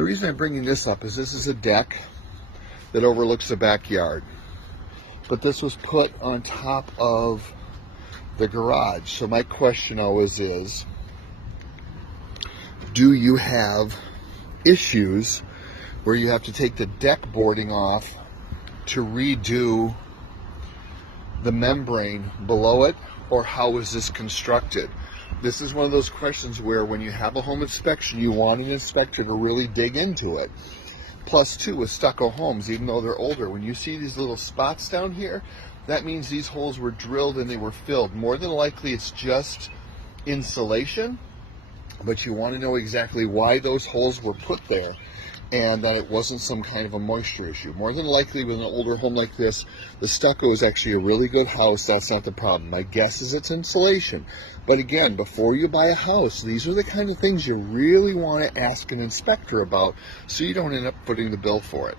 The reason I'm bringing this up is this is a deck that overlooks the backyard, but this was put on top of the garage. So my question always is, do you have issues where you have to take the deck boarding off to redo the membrane below it, or how is this constructed? This is one of those questions where when you have a home inspection, you want an inspector to really dig into it. Plus too, with stucco homes, even though they're older, when you see these little spots down here, that means these holes were drilled and they were filled. More than likely it's just insulation, but you want to know exactly why those holes were put there, and that it wasn't some kind of a moisture issue. More than likely with an older home like this, the stucco is actually a really good house. That's not the problem. My guess is it's insulation. But again, before you buy a house, these are the kind of things you really want to ask an inspector about, so you don't end up footing the bill for it.